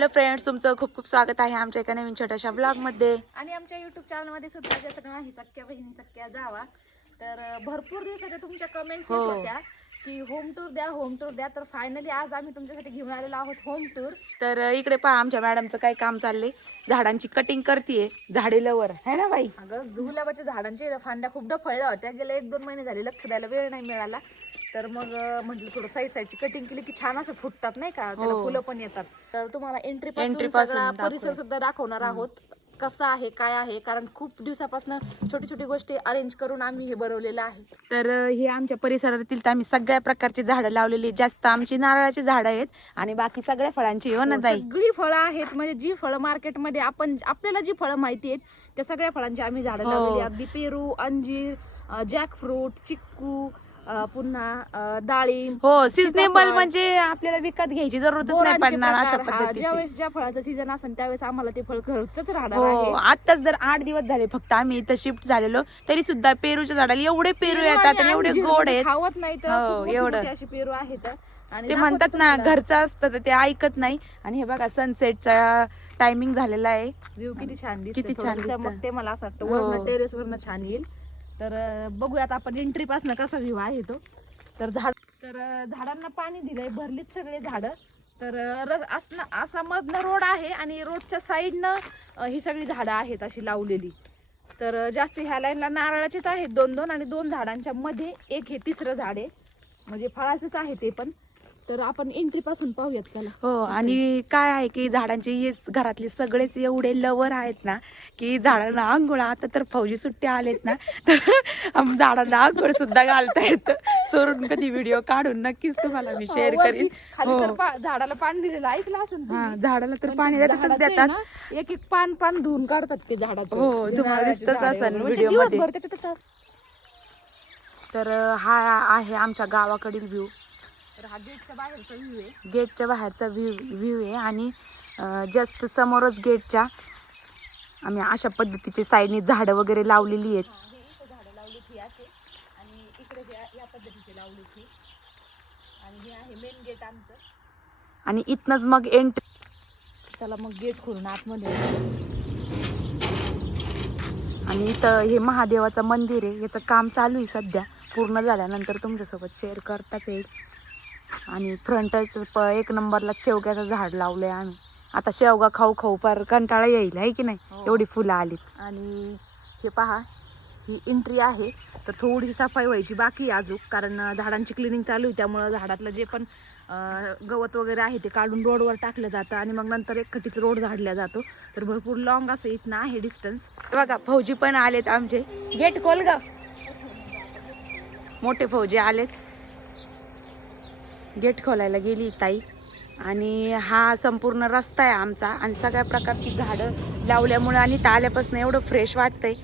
Hello friends तुमचं खूप खूप स्वागत आहे आमच्या एका नवीन छोट्याशा ब्लॉगमध्ये आणि आमच्या युट्यूब चॅनलमध्ये सुद्धा नाव आहे सख्या बहिणी सख्या जावा तर भरपूर दिवसाच्या तुमच्या कमेंट्स हो. येत होत्या की होम टूर द्या होम टूर द्या. तर फायनली आज आम्ही तुमच्यासाठी घेऊन आलेलो आहोत होम टूर तर इकडे पहा आमच्या मॅडमचं काय काम चाललंय. झाडांची कटिंग करतीये झाडे लवर है ना बाई? अगं गुलाबाच्या झाडांचे फांद्या खूप डफळल्या होत्या. गेले एक दोन महिने झाले लक्ष द्यायला वेळ नाही मिळाला. तर मग म्हटलं थोडं साईड साईडची कटिंग केली की छान असं फुटतात नाही का त्याला हो. फुलं पण येतात तर तुम्हाला एंट्री Entry पासून. परिसर सुद्धा दाखवणार आहोत कसं आहे काय आहे कारण खूप दिवसापासून छोटी छोटी गोष्टी अरेंज करून आम्ही हे बनवलेलं आहे तर अं, हे आमच्या परिसरातील तर आम्ही सगळ्या प्रकारची झाडं लावलेली आहेत. जास्त आमची नारळाची झाडं आहेत आणि बाकी सगळ्या फळांची हो ना ताई सगळी फळं आहेत म्हणजे जी फळं मार्केटमध्ये आपण आपल्याला जी फळं माहिती आहेत त्या सगळ्या फळांची आम्ही झाडं हो. लावलेली आहेत. अगदी पेरू अंजीर जॅकफ्रूट चिक्कू पुन्हा डाळिंब हो सिजनेबल म्हणजे आपल्याला विकत घ्यायची जरूरच नाही पडणार अशा. हा, पद्धतीची ज्यावेळेस ज्या फळाचं सीझन असेल त्यावेळेस आम्हाला ते फळ घरच राहणार हो आताच जर आठ दिवस झाले फक्त आम्ही इथं शिफ्ट झालेलो तरी सुद्धा पेरूच्या झाडाला एवढे पेरू येतात आणि एवढे गोड आहेत खावत नाही तर हो, एवढं. अशी पेरू आहेत आणि ते म्हणतात ना. घरचं असतं तर ते ऐकत नाही आणि हे बघा सनसेटचा टायमिंग झालेला आहे व्ह्यू किती छान किती छान. मग ते मला असं वाटतं हो. टेरेस वरनं छान येईल तर बघूयात आपण एंट्री पासन कसा व्ह्यू आहे तो. तर झाड तर झाडांना पाणी दिलंय भरलीच सगळे झाड. तर रस असणं असा मधनं रोड आहे आणि रोडच्या साईडनं ही सगळी झाडं आहेत अशी लावलेली. तर जास्त ह्या लाईनला नारळाचेच आहेत दोन दोन आणि दोन झाडांच्या मध्ये एक हे तिसरं झाड आहे. म्हणजे फळाचेच आहे ते पण. तर आपण एंट्री पासून पाहूयात चला हो आणि काय आहे की झाडांचे हे घरातले सगळेच एवढे लवर आहेत ना की झाडांना आंघोळ आता तर फौजी सुट्ट्या आलेत ना तर झाडांना आंघोळ सुद्धा घालता येत चोरून कधी व्हिडिओ काढून नक्कीच तुम्हाला मी शेअर वरती करीन हो. झाडाला पाणी दिलेलं ऐकलं असेल? हा झाडाला तर पण देतातच देतात एक एक पान पान धुवून काढतात ते झाडाचं हो, तुम्हाला दिसतंच असेल वगैरे. म्हणजे असतं. तर हा आहे आमच्या गावाकडील व्ह्यू तर हा गेटच्या बाहेरचा व्ह्यू आहे. गेटच्या बाहेरचा व्ह्यू व्ह्यू आहे आणि जस्ट समोरच गेटच्या आम्ही अशा पद्धतीचे साईडने झाडं वगैरे लावलेली आहेत. झाडं असे. आणि इकडे हे या पद्धतीचे लावलीत ही आणि हे आहे मेन गेट आमचं. आणि इथनच मग एंट्री चला मग गेट खोलून आतमध्ये. आणि इथं हे महादेवाचं मंदिर आहे. याचं काम चालू आहे सध्या. पूर्ण झाल्यानंतर तुमच्यासोबत शेअर करताच येईल. आणि फ्रंटच प एक नंबरला शेवग्याचं झाड लावलंय आम्ही. आता शेवगा खाऊ खाऊ फार कंटाळा येईल आहे की नाही? हो. एवढी फुलं आलीत आणि हे पहा ही एंट्री आहे. तर थोडीशी सफाई व्हायची बाकी आहे अजून कारण झाडांची क्लिनिंग चालू आहे त्यामुळं झाडातलं जे पण गवत वगैरे आहे ते काढून रोडवर टाकलं जातं आणि मग नंतर एक खटीच रोड झाडला जातो. तर भरपूर लॉंग असं इथनं आहे डिस्टन्स बघा फौजी पण आलेत आमचे. गेट खोल ग. मोठे फौजी आलेत. गेट खोलायला गेली ताई. आणि हा संपूर्ण रस्ता आहे आमचा. आणि सगळ्या प्रकारची झाडं लावल्यामुळं आणि इथं आल्यापासून एवढं फ्रेश वाटतंय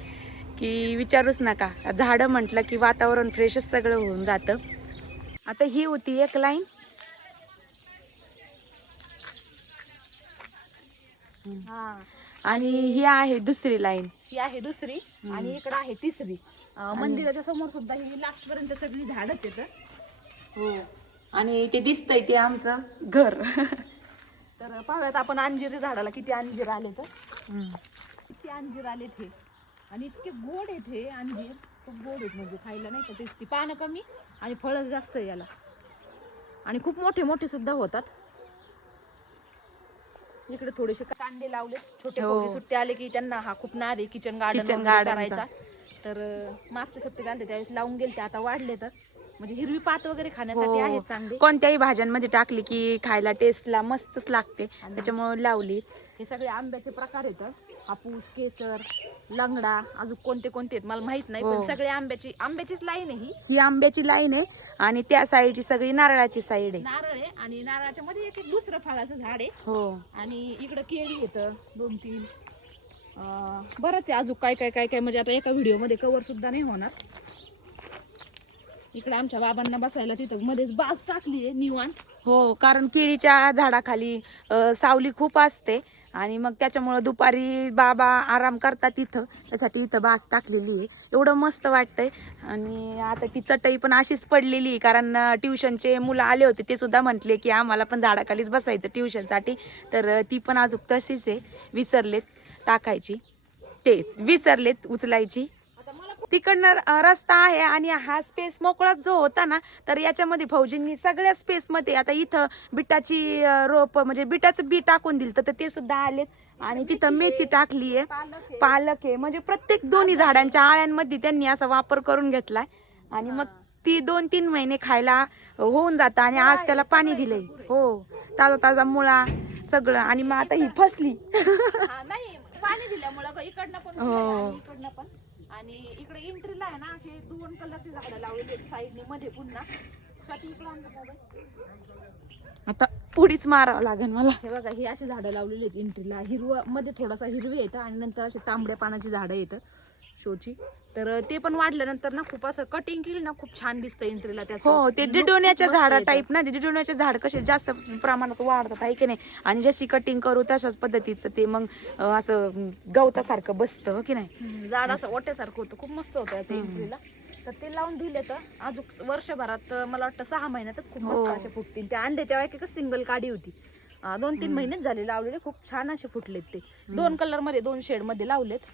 की विचारूच नका. झाडं म्हटलं की वातावरण फ्रेशच सगळं होऊन जातं. आता ही होती एक लाईन हा. आणि ही आहे दुसरी लाईन ही आहे दुसरी आणि इकडं आहे तिसरी. मंदिराच्या समोर सुद्धा ही लास्ट पर्यंत सगळी झाडच येतं हो. आणि ते दिसतंय ते आमचं घर. तर पाहूयात आपण अंजीर झाडाला किती अंजीर आले तर. किती अंजीर आले ते आणि इतके गोड आहेत हे अंजीर. खूप गोड आहेत म्हणजे खायला नाही का टेस्टी पानं कमी आणि फळं जास्त याला. आणि खूप मोठे मोठे सुद्धा होतात. इकडे थोडेसे कांदे लावले छोटे हो. सुट्टे आले की त्यांना हा खूप नाद आहे. किचन गार्डन करायचा. तर मागचे सुट्टे घालते त्यावेळेस लावून गेले ते. आता वाढले तर. म्हणजे हिरवी पात वगैरे खाण्यासाठी हो. आहेत चांगले. कोणत्याही भाज्यांमध्ये टाकली की खायला टेस्टला मस्तच लागते. त्याच्यामुळे लावली. हे सगळे आंब्याचे प्रकार आहेत हापूस केसर लंगडा अजून कोणते कोणते आहेत मला माहीत नाही पण हो. सगळे आंब्याची आंब्याचीच लाईन आहे ही. आंब्याची लाईन आहे आणि त्या साईडची सगळी नारळाची साईड आहे. नारळ आहे आणि नारळाच्या मध्ये एक एक दुसरं फळाचं झाड आहे. हो. आणि इकडं केळी येतं दोन तीन. बरंच आहे अजून काय काय काय काय म्हणजे आता एका व्हिडिओमध्ये कव्हर सुद्धा नाही होणार. इकडे आमच्या बाबांना बसायला तिथं मध्येच बाज टाकली आहे निवांत. हो कारण केळीच्या झाडाखाली अ, सावली खूप असते आणि मग त्याच्यामुळं दुपारी बाबा आराम करतात इथं त्यासाठी इथं बास टाकलेली आहे. एवढं मस्त वाटतंय. आणि आता ती चटई पण अशीच पडलेली आहे कारण ट्युशनचे मुलं आले होते ते सुद्धा म्हटले की आम्हाला पण झाडाखालीच बसायचं ट्युशनसाठी. तर अ, ती पण अजून तशीच आहे. विसरलेत टाकायची. ते विसरलेत उचलायची. तिकडनं रस्ता आहे आणि हा स्पेस मोकळाच जो होता ना तर याच्यामध्ये फौजींनी सगळ्या स्पेस मध्ये आता इथं बिटाची रोप म्हणजे बिटाचं बी टाकून दिलं तर ते सुद्धा आलेत. आणि तिथं मेथी टाकली आहे. पालक आहे. म्हणजे प्रत्येक दोन्ही झाडांच्या आळ्यांमध्ये त्यांनी असा वापर करून घेतलाय. आणि मग ती दोन तीन महिने खायला होऊन जातं आणि आज त्याला पाणी दिलंय. हो. ताजा ताजा मुळा सगळं. आणि मग आता ही फसली. हा, आणि इकडे एंट्रीला आहे ना असे दोन कलरचे झाडं लावलेले साईडने मध्ये पुन्हा. स्वाती इकडं. आता उडीच मारावं लागेल मला. हे बघा ही अशी झाडं लावलेली आहेत एंट्रीला हिरवं मध्ये थोडासा हिरवी येतं आणि नंतर असे तांबड्या पानाची झाडं येतं शोची. तर ते पण वाढल्यानंतर ना खूप असं कटिंग केली ना खूप छान दिसतं एंट्रीला त्याचं. हो ते डिडोण्याच्या झाडा. टाईप ना डिडोण्याचे झाड कसे जास्त प्रमाणात वाढतात आहे की नाही? आणि जशी कटिंग करू तशाच पद्धतीचं ते मग असं गवतासारखं बसतं हो की नाही? झाड असं ओट्यासारखं होतं खूप मस्त होतं याचं एंट्रीला तर ते लावून दिले तर अजून वर्षभरात मला वाटतं सहा महिन्यातच खूप मस्त हो. असे फुटतील. ते आणले तेव्हा एक सिंगल काडी होती. दोन तीन महिनेच झाले लावलेले खूप छान असे फुटलेत ते. दोन कलरमध्ये दोन शेडमध्ये लावलेत.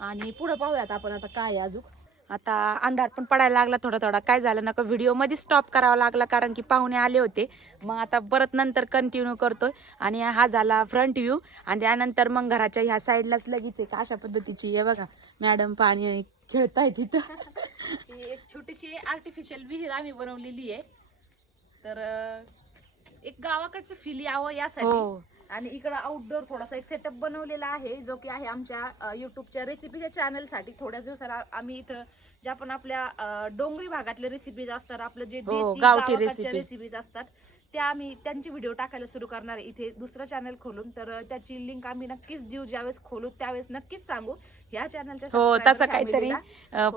आणि पुढे पाहूयात आपण आता काय अजून. आता अंधार पण पडायला लागला थोडा थोडा. काय झालं नका व्हिडिओमध्ये स्टॉप करावा लागला कारण की पाहुणे आले होते. मग आता परत नंतर कंटिन्यू करतोय. आणि हा झाला फ्रंट व्ह्यू आणि त्यानंतर मग घराच्या ह्या साईडलाच लगेच एक अशा पद्धतीची आहे बघा. मॅडम पाणी खेळताय तिथं. एक छोटीशी आर्टिफिशियल विहीर आम्ही बनवलेली आहे. तर एक गावाकडचं फील यावं यासाठी. हो. आणि इकडं आउटडोर थोडासा एक सेटअप बनवलेला आहे जो की आहे आमच्या युट्यूबच्या रेसिपीच्या चॅनलसाठी थोड्या दिवसाला आम्ही इथं ज्या पण आपल्या डोंगरी भागातले रेसिपीज असतात आपलं जे हो, गावठी. रेसिपीज असतात त्या आम्ही त्यांचे व्हिडिओ टाकायला सुरू करणार आहे. इथे दुसरं चॅनल खोलून. तर त्याची लिंक आम्ही नक्कीच देऊ. ज्यावेळेस खोलू त्यावेळेस नक्कीच सांगू. ह्या चॅनलच्या हो तसं काहीतरी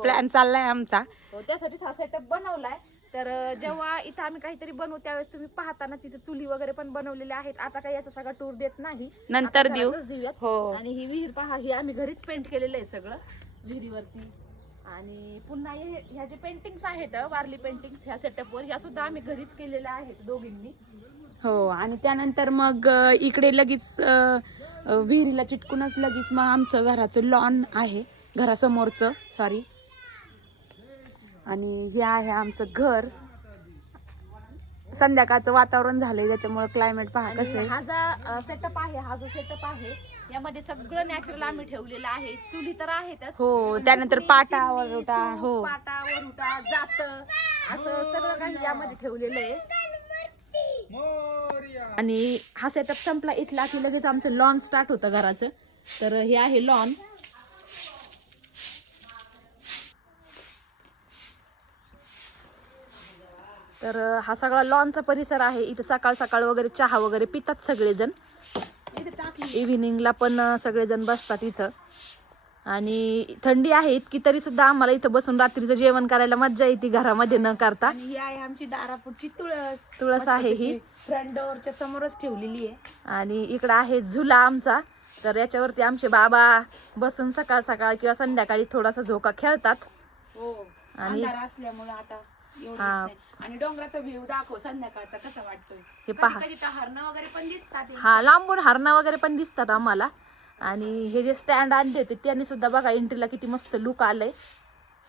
प्लॅन चाललाय आमचा. हो त्यासाठीच हा सेटअप बनवलाय. तर जेव्हा इथं आम्ही काहीतरी बनवू त्यावेळेस तुम्ही पाहताना तिथे चुली वगैरे पण बनवलेल्या आहेत. आता काही याचा सगळा टूर देत नाही. नंतर देऊ. देऊयात. हो. आणि ही विहीर पहा ही आम्ही घरीच पेंट केलेलं आहे सगळं विहिरीवरती. आणि पुन्हा हे ह्या जे पेंटिंग्स आहेत वारली पेंटिंग्स ह्या सेटअपवर ह्या सुद्धा आम्ही घरीच केलेल्या आहेत दोघींनी. हो आणि त्यानंतर मग इकडे लगेच विहिरीला चिटकूनच लगेच मग आमचं घराचं लॉन आहे घरासमोरचं सॉरी आणि हे आहे आमचं घर. संध्याकाळचं वातावरण झालंय त्याच्यामुळे क्लायमेट पहा कसं आहे. हा जो सेटअप आहे हा जो सेटअप आहे यामध्ये सगळं नॅचरल आम्ही ठेवलेलं आहे. चुली तर आहेतच. हो त्यानंतर पाटा सूप, हो. पाटा वरवटा जात असं सगळं काही यामध्ये ठेवलेलं आहे. आणि हा सेटअप संपला. इथला की लगेच आमचं लॉन स्टार्ट होतं घराचं. तर हे आहे लॉन तर हा सगळा लॉनचा परिसर आहे. इथं सकाळ सकाळ वगैरे चहा वगैरे पितात सगळेजण. इव्हिनिंगला पण सगळेजण बसतात इथं. आणि थंडी आहे इतकी तरी सुद्धा आम्हाला इथं बसून रात्रीचं जेवण करायला मज्जा येते घरामध्ये न करता. ही आहे आमची दारापुढची तुळस. तुळस आहे ही. फ्रंट डोअरच्या समोरच ठेवलेली आहे. आणि इकडं आहे झुला आमचा. तर याच्यावरती आमचे बाबा बसून सकाळ सकाळ किंवा संध्याकाळी थोडासा झोका खेळतात. हो आणि- असल्यामुळे आता. हा. आणि डोंगराचा व्ह्यू दाखव संध्याकाळचा कसा वाटतोय? हे पहा. कधी तर हरणं वगैरे पण दिसतात हे. लांबून हरणं वगैरे पण दिसतात आम्हाला. आणि हे जे स्टँड आणले होते त्यांनी सुद्धा बघा एंट्रीला किती मस्त लुक आलंय.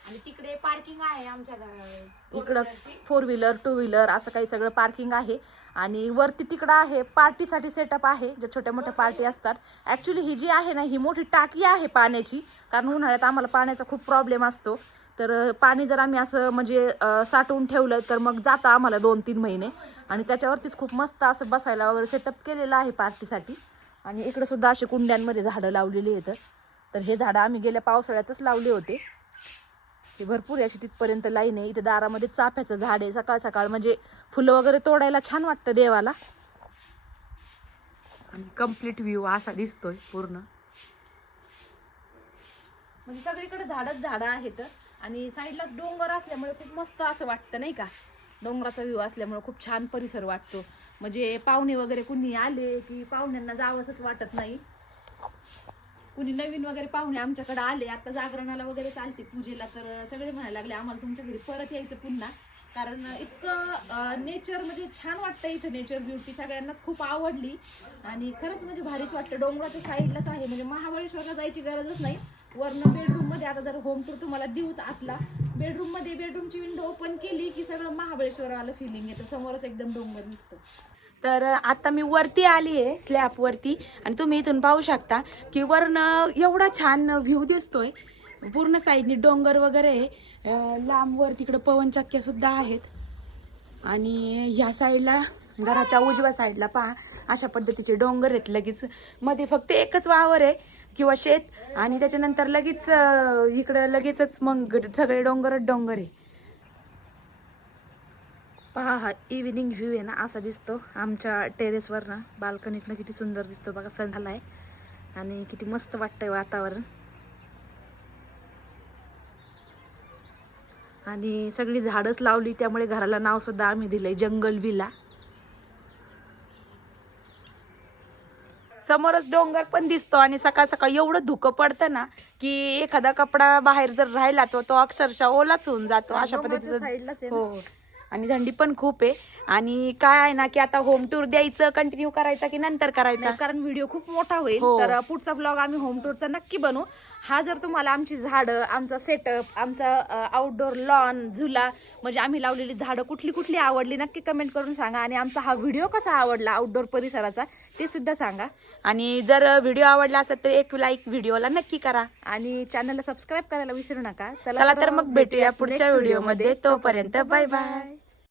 आणि तिकडे पार्किंग आहे आमच्या घरा- इकडं फोर व्हीलर टू व्हीलर असं काही सगळं पार्किंग आहे. आणि वरती तिकडं आहे पार्टीसाठी सेटअप आहे ज्या छोट्या मोठ्या पार्टी असतात. ऍक्च्युली ही जी आहे ना ही मोठी टाकी आहे पाण्याची. कारण उन्हाळ्यात आम्हाला पाण्याचा खूप प्रॉब्लेम असतो. तर पाणी जर आम्ही असं म्हणजे साठवून ठेवलं तर मग जातं आम्हाला दोन तीन महिने. आणि त्याच्यावरतीच खूप मस्त असं बसायला वगैरे सेटअप केलेलं आहे पार्टीसाठी आणि इकडं सुद्धा असे कुंड्यांमध्ये झाडं लावलेली आहेत. तर हे झाडं आम्ही गेल्या पावसाळ्यातच लावले होते. हे भरपूर अशी तिथपर्यंत लाईन आहे. इथे दारामध्ये चाफ्याचं झाड आहे. सकाळ सकाळ म्हणजे फुलं वगैरे तोडायला छान वाटतं देवाला. आणि कंप्लीट व्ह्यू असा दिसतोय पूर्ण. म्हणजे सगळीकडे झाडच झाडं आहेत. आणि साईडलाच डोंगर असल्यामुळे खूप मस्त असं वाटतं नाही का? डोंगराचा व्ह्यू असल्यामुळे खूप छान परिसर वाटतो. म्हणजे पाहुणे वगैरे कुणी आले की पाहुण्यांना जावंसच वाटत नाही. कुणी नवीन वगैरे पाहुणे आमच्याकडे आले आता जागरणाला वगैरे चालते पूजेला तर सगळे म्हणायला लागले आम्हाला तुमच्या घरी परत यायचं पुन्हा. कारण इतकं नेचर म्हणजे छान वाटतं इथं नेचर ब्युटी सगळ्यांनाच खूप आवडली. आणि खरंच म्हणजे भारीच वाटतं. डोंगराच्या साईडलाच आहे म्हणजे महाबळेश्वरला जायची गरजच नाही. वरनं बेडरूममध्ये आता जर होम टूर तुम्हाला देऊच आतला बेडरूममध्ये बेडरूमची विंडो ओपन केली की सगळं महाबळेश्वर आलं फिलिंग येतं. समोरच एकदम डोंगर दिसतं. तर आता मी वरती आली आहे स्लॅबवरती आणि तुम्ही इथून पाहू शकता की वरनं एवढा छान व्ह्यू दिसतोय. पूर्ण साईडनी डोंगर वगैरे आहे. लांबवर तिकडं पवनचक्क्यासुद्धा आहेत. आणि ह्या साईडला घराच्या उजव्या साईडला पहा अशा पद्धतीचे डोंगर आहेत लगेच. मध्ये फक्त एकच वावर आहे. किंवा शेत. आणि त्याच्यानंतर लगेच इकडं लगेचच मग सगळे डोंगरच डोंगर आहे. पहा हा इव्हिनिंग व्ह्यू आहे ना असा दिसतो. आमच्या टेरेसवर ना बाल्कनीतनं किती सुंदर दिसतो बघा सण आहे आणि किती मस्त वाटतंय वातावरण. आणि सगळी झाडच लावली त्यामुळे घराला नाव सुद्धा आम्ही दिलंय जंगल विला. समोरच डोंगर पण दिसतो आणि सकाळ सकाळ एवढं धुकं पडतं ना की एखादा कपडा बाहेर जर राहिला तो तो अक्षरशः ओलाच होऊन जातो. अशा पद्धतीचं. हो. आणि थंडी पण खूप आहे. आणि काय आहे ना की आता होम टूर द्यायचं कंटिन्यू करायचा की नंतर करायचा? कारण व्हिडिओ खूप मोठा होईल. हो. तर पुढचा ब्लॉग आम्ही होम टूरचा नक्की बनवू. हा जर तुम्हाला आमची झाडं आमचा सेटअप आमचा आउटडोर लॉन झुला म्हणजे आम्ही लावलेली झाडं कुठली कुठली आवडली नक्की कमेंट करून सांगा. आणि आमचा हा व्हिडिओ कसा आवडला आउटडोर परिसराचा ते सुद्धा सांगा. आणि जर व्हिडिओ आवडला असेल तर एक लाईक व्हिडिओला नक्की करा. आणि चॅनलला सबस्क्राईब करायला विसरू नका. चला तर मग भेटूया पुढच्या व्हिडिओमध्ये तोपर्यंत बाय बाय